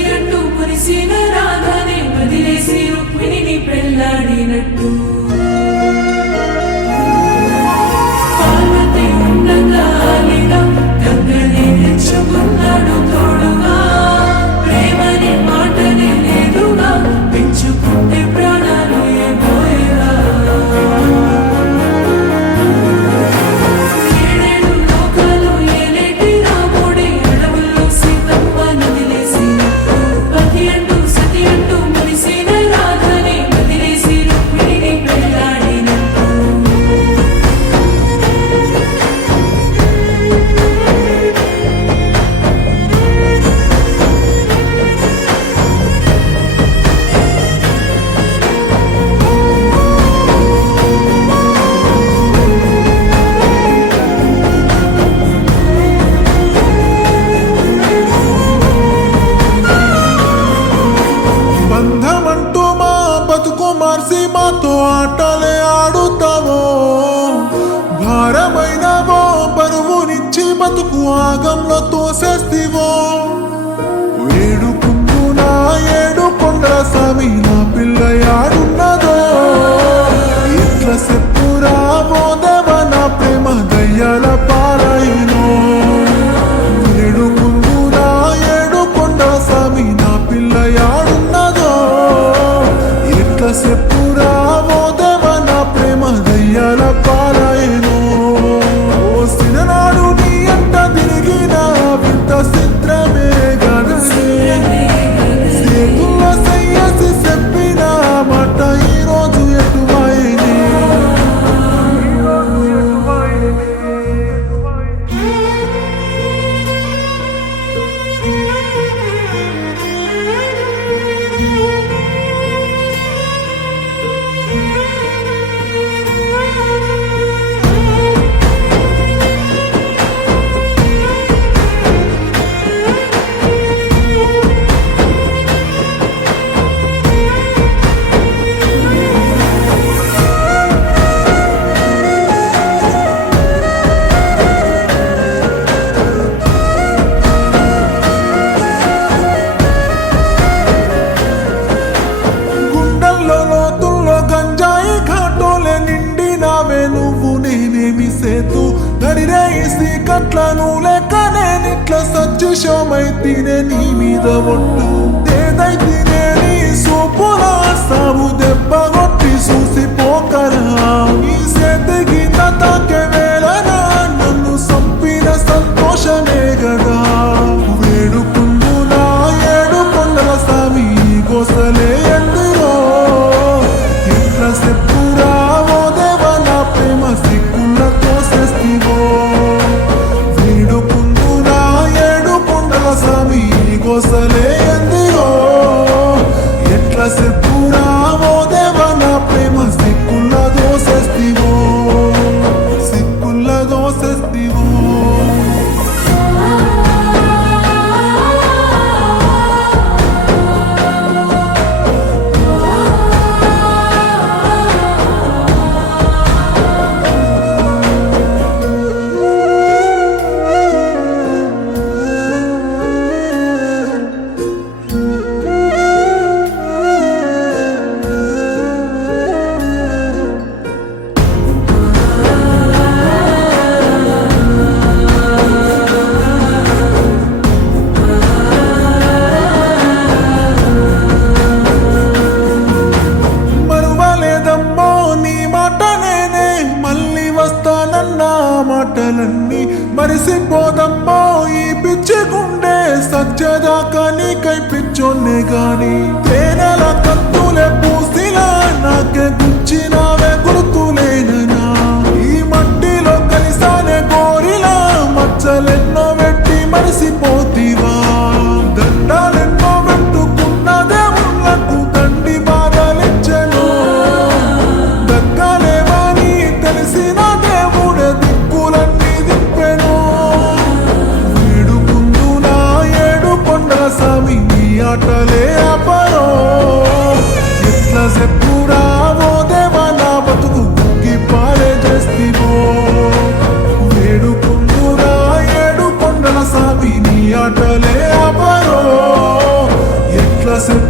శృతి అంటూ మురిసిన రాధనే వదిలేసి రుక్మిణిని పెళ్లాడినట్టు పార్వతి ఉండగా అలిగా గంగనే తెచ్చుకున్నాడు తోడుగా ప్రేమని మాటనే లేదుగా పెంచుకుంటే ప్రాణాలు ఏమోయగా ఏడేడు లోకాలు ఏలేటి రాముడి అడవుల్లో సీతమ్మ నదిలేసి పతి అంటూ సతి అంటూ మురిసిన రాధని వదిలేసి రుక్మిణిని పెళ్లాడినట్టు బంధమంటూ మా బతుకు మార్చి మాతో ఆటలే ఆడుతావో భారమైనవో బరువునిచ్చి బతుకు ఆగంలో తోసేస్తివో ఏడుకుంటున్నా ఏడు కొండల స్వామి నా పిల్ల యాడున్నదో ఇట్లా చెప్పురా మోదవ నా ప్రేమ దయ్యాల పారాయణో ఏడుకుంటున్నా ఏడు కొండల స్వామి నా పిల్ల యాడున్నదో ఇట్లా చెప్పురా మోదవ నా ప్రేమ దయ్యాల పారాయణో ఓ సిననాడు నీ అంట తిరిగిన వింత చిత్రమే గనసే సేతుల సయ్యసి చెప్పిన మాట ఈరోజు ఎటువైనే గుండెల్లో లోతుల్లో గంజాయి ఘాటోలే నిండినావే నువ్వు నేనేమి సేతు నడిరేసి కట్లను లెక్క నేనిట్ల సజ్జుషమైతేనే నీ మీద ఒట్టు ఏదైతేనే నీ సూపుల సాగు దెబ్బ కొట్టి చూసి పోకరా ఈ సేతికి తాకే వేళనా నన్ను సంపిన సంతోషమే గదా వేడుకుందునా ఏడు కొండల స్వామి కోసలే ఎందురో ఇట్లా చెప్పురా ఓ దేవ నా ప్రేమ సిక్కుల కోసేస్తివో వేడుకుందునా ఏడు కొండల స్వామి కోసలే ఎందురో ఎట్లా చెప్పురా ఓ దేవ నా ప్రేమ సిక్కుల దోసేస్తివో సిక్కుల దోసేస్తివో మరువలేదమ్మో నీ మాట నేనే మళ్ళీ వస్తానన్న మాటలన్నీ మరిసిపోదమ్మో ఈ పిచ్చి గుండె సత్యదాకా నీకై పిచ్చోన్నే గాని తేనెల కత్తులే పూసిలా నాకే గుచ్చినావే గుర్తులేననా ఈ మట్టిలో కలిసానే గోరిలా మచ్చలెన్నో పెట్టి మరిసిపోతీవా దండాలెన్నో పెట్టుకున్న దేవుళ్ళకు తండ్రి బాధలిచ్చను దక్కలేవని తెలిసిన దేవుడే దిక్కులన్నీ దిప్పెను వేడుకుందునా ఏడు కొండల స్వామి నీ ఆటలే అపరో ఎట్లా చెప్పురా ఓ దేవ నా బతుకు గుగ్గి పాలే చేస్తివో వేడుకుందురా ఏడు కొండల స్వామి నీ ఆటలే అపరో చెప్పు